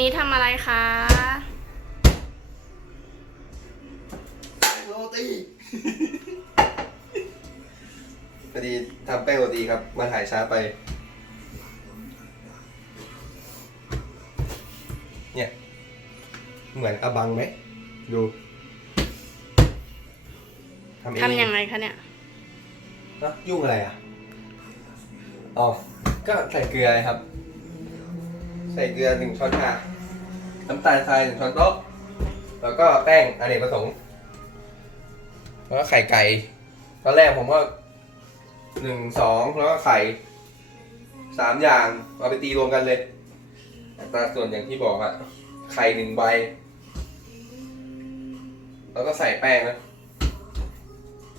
นี้ทำอะไรคะโรตี พอดีทำแป้งโรตีครับ มาถ่ายช้าไป เนี่ย เหมือนอาบังไหม ดูทำเองทำยังไงคะเนี่ยเนอะยุ่งอะไรอะ อ๋อ ก็ใส่เกลือครับ ใส่เกลือหนึ่งช้อนชา น้ำตาลทรายหนึ่งช้อนโต๊ะแล้วก็แป้งอเนกประสงค์ แล้วก็ไข่ไก่ตอนแรกผมก็หนึ่งสองแล้วก็ไข่สามอย่างเอาไปตีรวมกันเลยอัตราส่วนอย่างที่บอกอะไข่หนึ่งใบ แล้วก็ใส่แป้งนะ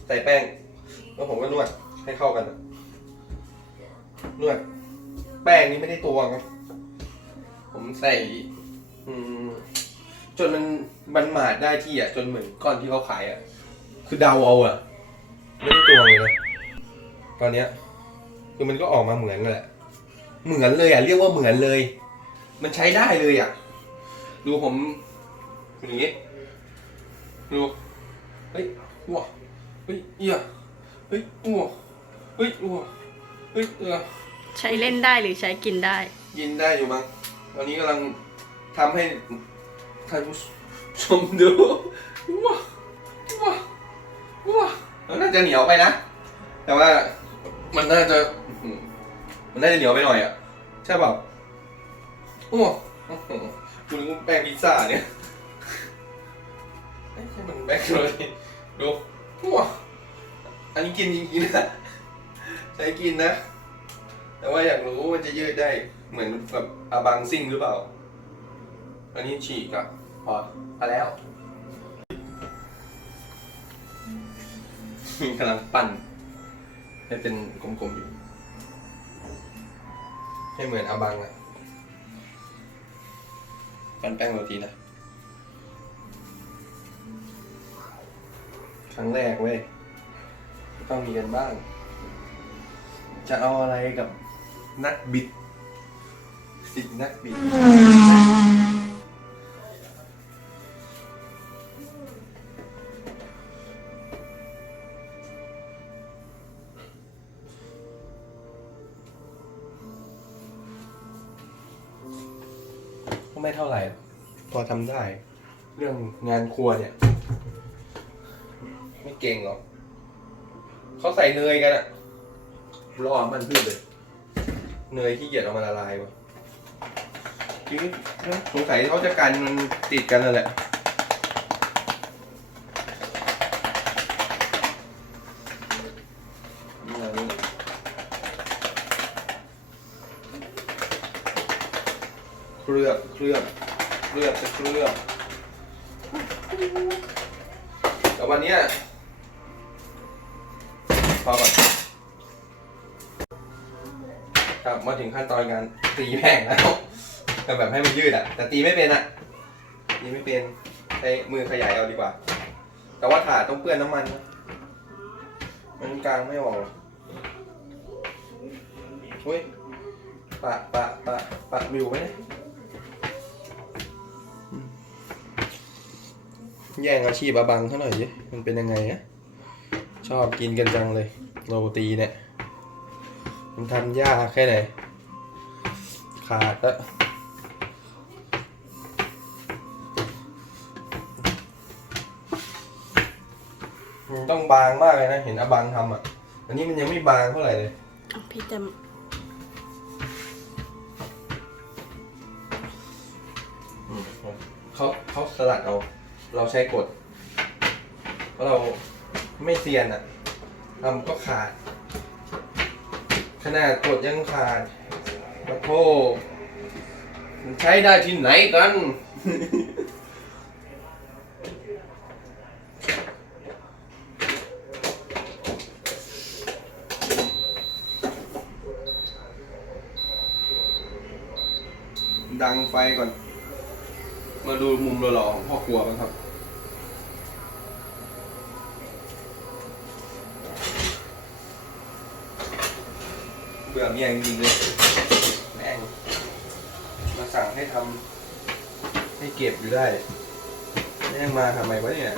ใส่แป้ง แล้วผมก็นวดให้เข้ากันนวด แป้งนี้ไม่ได้ตวง ผมใส่ อืมจนมันมันหมาดได้ที่อะ จนเหมือนก้อนที่เขาขายอะ คือเดาเอาอะ ไม่ได้ตวงเลยนะตอนเนี้ย คือมันก็ออกมาเหมือนกันแหละ เหมือนเลยอะ เรียกว่าเหมือนเลย มันใช้ได้เลยอะ ดูผมอย่างงี้ดูเฮ้ยอ้วเฮ้ยเอียเฮ้ยอ้วเฮ้ยอ้วเฮ้ยเอือใช้เล่นได้หรือใช้กินได้ ยินได้อยู่มั้งตอนนี้กำลัง ทำให้ท่านผู้ชมดูว้าว้าว้ามันน่าจะเหนียวไปนะ แต่ว่ามันน่าจะอื้อหือมันน่าจะเหนียวไปหน่อยอะ ใช่เปล่าโอ้โหคุณแป้งพิซซ่าเนี่ยเอ้ยใช่มันแป้งเลยดูว้าอันนี้กินจริงๆนะใช้กินนะ แต่ว่าอยากรู้ว่ามันจะยืดได้เหมือนแบบอาบังซิ่งหรือเปล่า อันนี้ฉีกอะพอพอแล้วกำลังปั่นให้เป็นกลมๆอยู่ ให้เหมือนอาบังอะปั้นแป้งโรตีนะ ครั้งแรกเว้ยต้องมีกันบ้าง จะเอาอะไรกับนักบิด สิทธินักบิด ไม่เท่าไหร่ พอทำได้ เรื่องงานครัวเนี่ย ไม่เก่งหรอกเขาใส่เนยกันอะรอมันพืชเลย เนยที่เหยียดออกมาละลายวะจริงสงสัยเขาจะกันมันติดกันนั่นแหละ เคลือบเคลือบเคลือบจะเคลือบแต่วันนี้พอก่อนครับมาถึงขั้นตอนการตีแป้งแล้วแต่แบบให้มันยืดอะแต่ตีไม่เป็นอะตีไม่เป็นใช้มือขยายเอาดีกว่า แต่ว่าถาดต้องเปื้อนน้ำมันนะมันกลางไม่ออกหรอกอุ้ยปะปะปะปะวิวไหมเนี่ย แย่งอาชีพอาบังเขาหน่อยดิมันเป็นยังไงอะชอบกินกันจังเลย โรตีเนี่ย มันทำยากแค่ไหน ขาดแล้วมันต้องบางมากเลยนะ เห็นอาบังทำอะ อันนี้มันยังไม่บางเท่าไหร่เลยอะพี่จะอืมเขาเขาสลัดเอา เราใช้กด เพราะเราไม่เซียนอะทำก็ขาด ขนาดกดยังขาดปะโทมันใช้ได้ที่ไหนกัน ดังไฟก่อน มาดูมุมหล่อๆของพ่อครัวกันครับ เบื่อเมียจริงๆเลย แม่ง มาสั่งให้ทำให้เก็บอยู่ได้ แม่งมาทำไมวะเนี่ย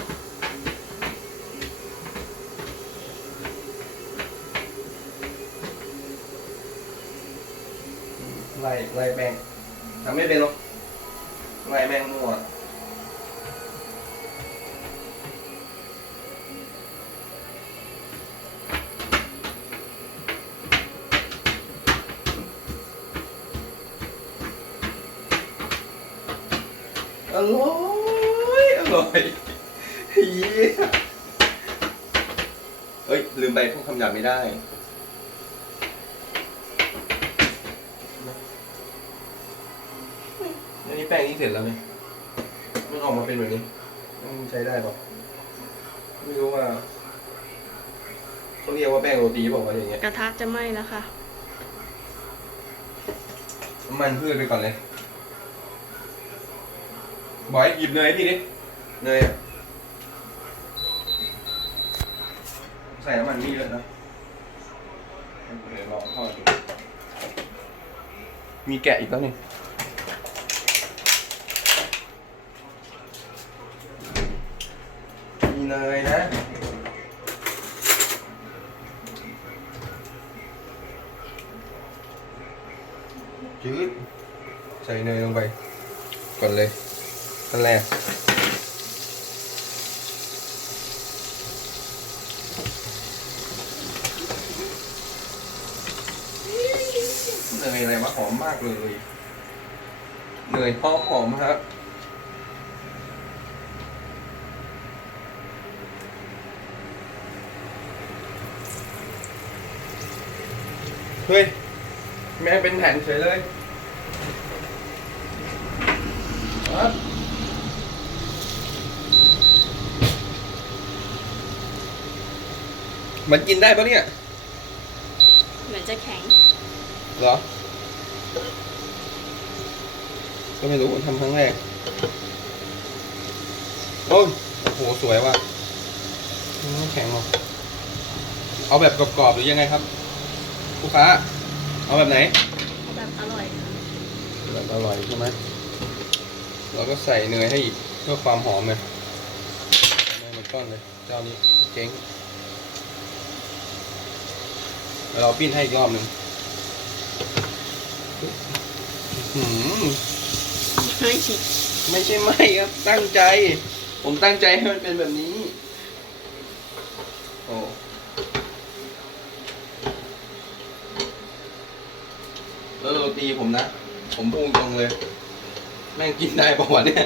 ไล่ไล่แม่งทำไม่เป็นหรอก ไล่แม่งมั่วอร่อยอร่อยเฮียเฮ้ยลืมไปพูดคำหยาบไม่ได้ อันนี้แป้งนี่เสร็จแล้วเนี่ยมันออกมาเป็นแบบนี้มันใช้ได้ปะไม่รู้ว่าเขาเรียกว่าแป้งโรตีบอกว่าอย่างเงี้ยกระทะจะไหม้แล้วค่ะ น้ำมันพืชไปก่อนเลยบอยหยิบเนยให้พี่ดิเนยอะใส่น้ำมันนี่เยอะนะเดี๋ยวลองทอดดูมีแกะอีกแล้วนี่ จืดใส่เนยลงไป ก่อนเลยขั้นแรกเนยอะไรวะหอมมากเลยเนยหอมหอมครับเฮ้ย แม่งเป็นแผ่นเฉยเลยครับมันกินได้ปะเนี่ย เหมือนจะแข็ง เหรอ ก็ไม่รู้ทำครั้งแรก โอ้ยโอ้โห สวยว่ะไม่แข็งหรอกเอาแบบกรอบๆหรือยังไงครับ ลูกค้า เอาแบบไหน แบบอร่อยค่ะแบบอร่อยใช่ไหมเราก็ใส่เนยให้อีกเพื่อความหอมเลยเนยหมดก้อนเลย เจ้านี้เจ๊งแล้วเราปิ้นให้อีกรอบหนึ่งอื้อหือไม่ไม่ใช่ไหมครับ ตั้งใจ ผมตั้งใจให้มันเป็นแบบนี้ โอ้แล้ว โรตีผมนะ ผมพูดตรงเลย แม่งกินได้ปะวะเนี่ย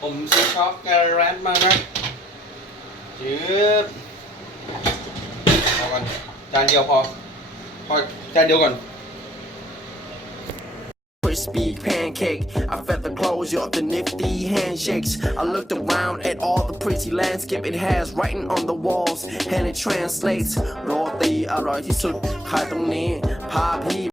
ผมซื้อช็อกโกแลตมานะจืบเอาก่อนจานเดียวพอ พอจานเดียวก่อน crispy pancake. I felt the closure of the nifty handshakes. I looked around at all the pretty landscape it has writing on the walls, and it translates. โรตีอร่อยที่สุดขายตรงนี้ พาพี่